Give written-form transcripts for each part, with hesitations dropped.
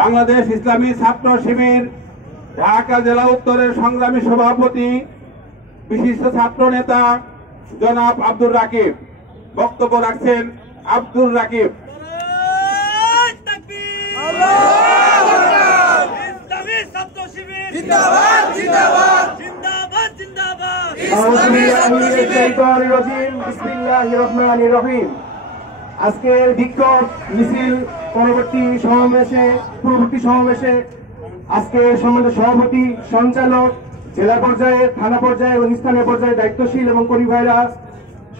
বাংলাদেশ ইসলামী ছাত্র শিবির ঢাকা জেলা উত্তরের সংগ্রামী সভাপতি বিশিষ্ট ছাত্র নেতা জনাব আব্দুর রাকিব বক্তব্য রাখছেন। আব্দুর রাকিব। আজকের বিক্ষোভ মিছিল পূর্ববর্তী সমাবেশে আজকে সম্মানিত সভাপতি, সঞ্চালক, জেলা পর্যায়ে, থানা পর্যায়ে এবং স্থানীয় পর্যায়ে দায়িত্বশীল এবং কর্মী ভাইরা,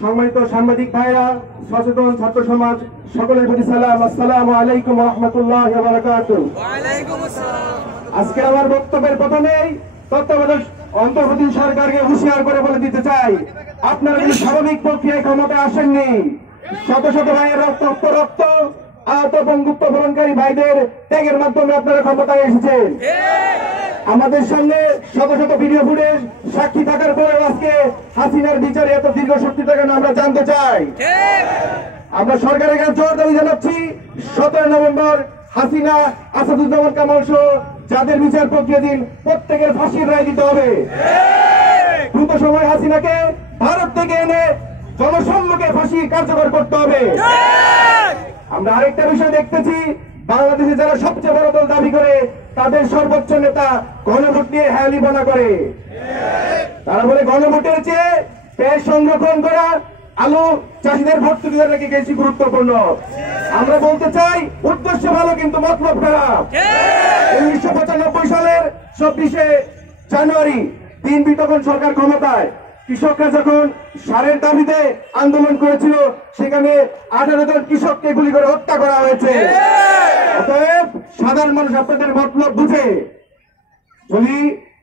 সম্মানিত সাংবাদিক ভাইরা, সচেতন ছাত্র সমাজ, সকলের প্রতি সালাম। আসসালামু আলাইকুম ওয়া রাহমাতুল্লাহি ওয়া বারাকাতুহু। আজকে আমার বক্তব্যের প্রথমেই তত্ত্বাবধায়ক অন্তর্বর্তী সরকারকে হুঁশিয়ার করে বলে দিতে চাই, আপনারা কিন্তু স্বাভাবিক প্রক্রিয়ায় ক্ষমতায় আসেননি। শত শত ভাইয়ের রক্ত আহত বন্ধুত্ব বরণকারী ভাইদের ত্যাগের মাধ্যমে আপনারা ক্ষমতায় এসেছেন। আমাদের সামনে শত শত ভিডিও ফুটেজ সাক্ষী থাকার পরেও আজকে হাসিনার বিচারে এত দীর্ঘ শক্তি থাকে না আমরা জানতে চাই। আমরা সরকারের কাছে জোর দাবি জানাচ্ছি, 17 নভেম্বর হাসিনা, আসাদুজ্জামান কামাল সহ যাদের বিচার প্রক্রিয়াধীন প্রত্যেকের ফাঁসির রায় দিতে হবে। দ্রুত সময় হাসিনাকে ভারত থেকে এনে জনসম্মুখে ফাঁসি কার্যকর করতে হবে। আমরা আরেকটা বিষয় দেখতেছি, বাংলাদেশে যারা সবচেয়ে বড় দল দাবি করে তাদের সর্বোচ্চ নেতা গণভোট নিয়ে হেয়ালিপনা করে। তারা বলে গণভোটের চেয়ে পেঁয়াজ সংরক্ষণ করা, আলু চাষিদের ভর্তুকি দেওয়া নাকি বেশি গুরুত্বপূর্ণ। আমরা বলতে চাই উদ্দেশ্য ভালো কিন্তু মতলব খারাপ। 1995 সালের 24শে জানুয়ারি বিএনপি তখন সরকার ক্ষমতায়, কৃষকরা যখন সারের দাবিতে আন্দোলন করেছিল সেখানে 18 জন কৃষককে গুলি করে হত্যা করা হয়েছে। অতএব সাধারণ মানুষ আপনাদের মতলব বুঝে, যদি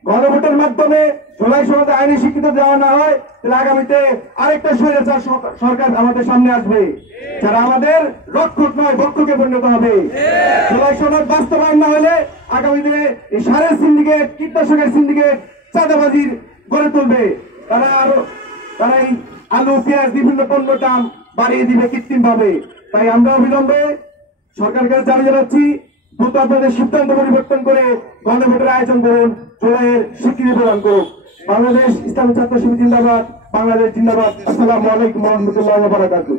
গণভোটের মাধ্যমে জুলাই সনদে আইনি স্বীকৃতি দেওয়া না হয় তাহলে আগামীতে আরেকটা স্বৈরাচার সরকার আমাদের সামনে আসবে, যারা আমাদের রক্ষক নয় ভক্ষকে পরিণত হবে। জুলাই সনদ বাস্তবায়ন না হলে আগামী দিনে এই সারের সিন্ডিকেট, কীটনাশকের সিন্ডিকেট, চাঁদাবাজির গড়ে তুলবে। তারা এই আলু পেঁয়াজ বিভিন্ন পণ্যের দাম বাড়িয়ে দিবে কৃত্রিম ভাবে। তাই আমরা অবিলম্বে সরকারের কাছে দাবি জানাচ্ছি, দ্রুত আপনাদের সিদ্ধান্ত পরিবর্তন করে গণভোটের আয়োজন করুন, জুলাইয়ের স্বীকৃতি প্রদান করুন। বাংলাদেশ ইসলামী ছাত্র শিবির জিন্দাবাদ, বাংলাদেশ জিন্দাবাদ। আসসালামু আলাইকুম ওয়া রাহমাতুল্লাহি ওয়া বারাকাতুহু।